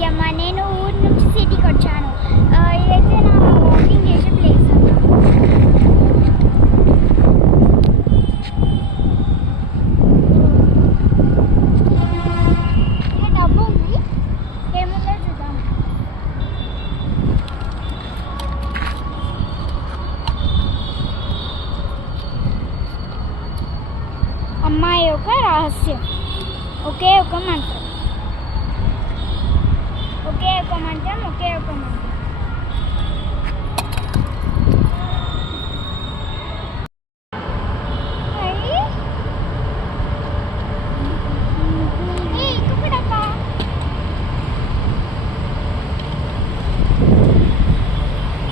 భాగ్యమ్మ. నేను ఊరి నుంచి సిటీకి వచ్చాను. ఇదైతే నా వాకింగ్ చేసే ప్లేస్ అన్న. డబ్బు ఉంది, ఏముందో చూద్దాం. అమ్మాయి ఒక రహస్యం, ఒకే ఒక మంత్రం, ఒకే ఒక మంత్రం, ఒకే ఒక మంత్రం.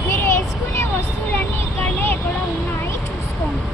మీరు వేసుకునే వస్తువులన్నీ ఇక్కడనే ఎక్కడో ఉన్నాయి, చూసుకోండి.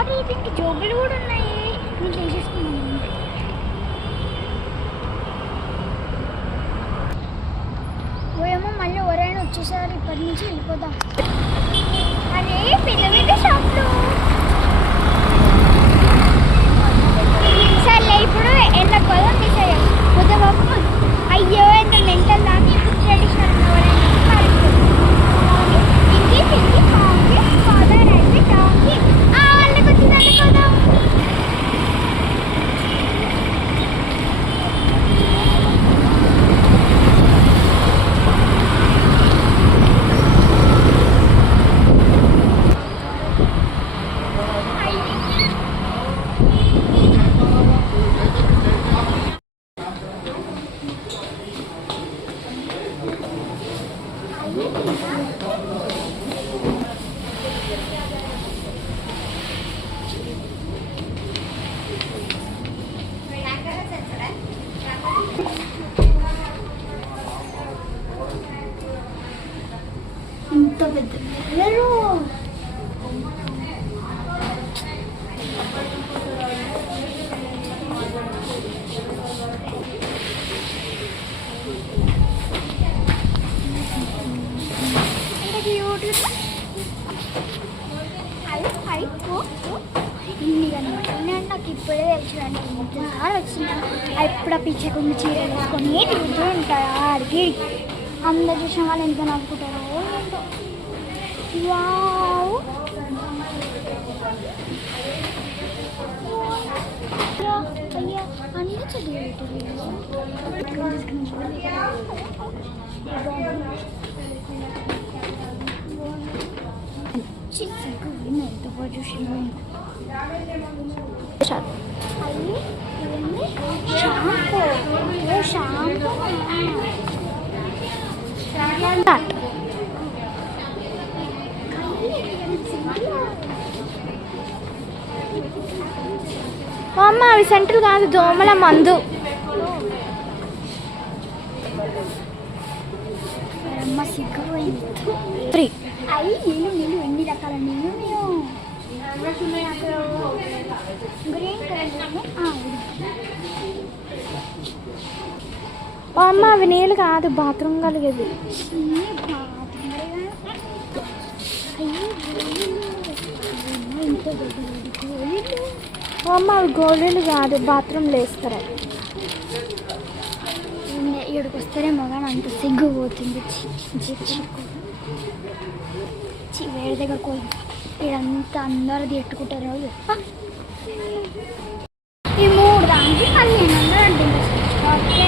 అరే దీనికి జోబులు కూడా ఉన్నాయి, నేను చేసేసుకున్నాను. ఓయేమో మళ్ళీ ఎవరైనా వచ్చేసారు, ఇప్పటి నుంచి వెళ్ళిపోదాం. అరే పిల్లల షాప్లో సర్లే, ఇప్పుడు ఎలా కొలం తీసేయాలి పొద్దుబాబు. అయ్యో ఎంత మెంటల్ దాన్ని ఇప్పుడు ట్రెడిషనల్ ఇంకి పిండి కాంగి ఫాదర్ అయితే డాంగి వాళ్ళకి వచ్చిందండి కదా. ఇంత పెద్ద పిల్లలు ఇన్ని కనబడుతున్నాయి. నాకు ఇప్పుడే తెలిసినండి, ఇంతసారి వచ్చినా ఎప్పుడు పిచ్చకుండా చీర వేసుకొని తిరుగుతూ ఉంటాయి ఆడికి. అందరు చూసిన వాళ్ళు ఎంత నవ్వుకుంటారో ఏంటో. వావ్ అయ్యా అన్నీ చదివేది ఎంత బాగా చూసింది. షాంపూ అమ్మ అవి సెంటర్ కాదు, దోమల మందు. అమ్మ సిగ్గుపోయింది. 3 అయ్యి నీళ్ళు ఎన్ని రకాల నీళ్ళు గ్రీన్ కలర్. అమ్మ అవి నీళ్ళు కాదు, బాత్రూమ్ కలిగేది. అమ్మ అవి గోళీలు కాదు, బాత్రూమ్లో వేస్తారు. ఇక్కడికి వస్తారేమో కానీ అంత సిగ్గు పోతుంది. వేరే దగ్గర పోయి ఇదంతా అందరూ తిట్టుకుంటారు. ఈ 3 దానికి 1500 అంటే ఓకే.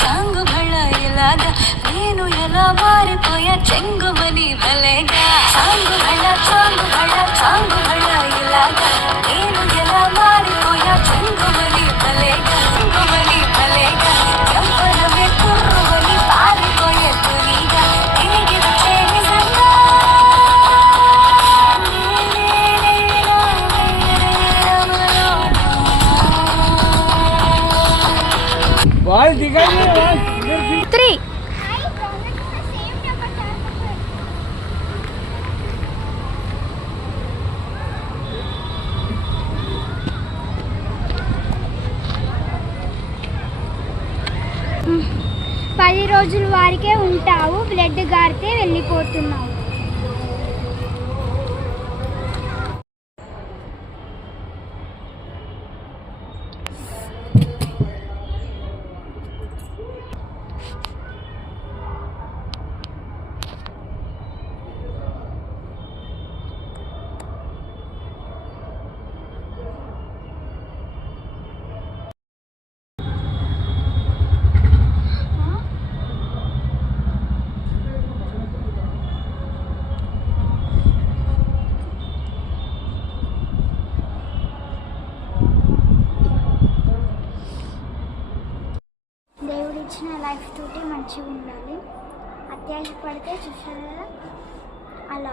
చాంగు భళ్ళ ఇలాగా నేను ఎలా మారిపోయా చెంగుమని భలేగా చాంగు భళ్ళ ఇలాగా నేను ఎలా మారిపోయా చెంగుమని భలేగా ఎంపనమే కుర్రుమని పారిపోయే తునిగా తిరిగి వచ్చే నిజంగా బాల్ దిగండి 3 10 రోజుల వారికే ఉంటావు, బ్లడ్ గారితే వెళ్ళిపోతున్నావు. దేవుడు ఇచ్చిన లైఫ్ తోటి మంచిగా ఉండాలి. అత్యాశ పడితే చూసారా అలా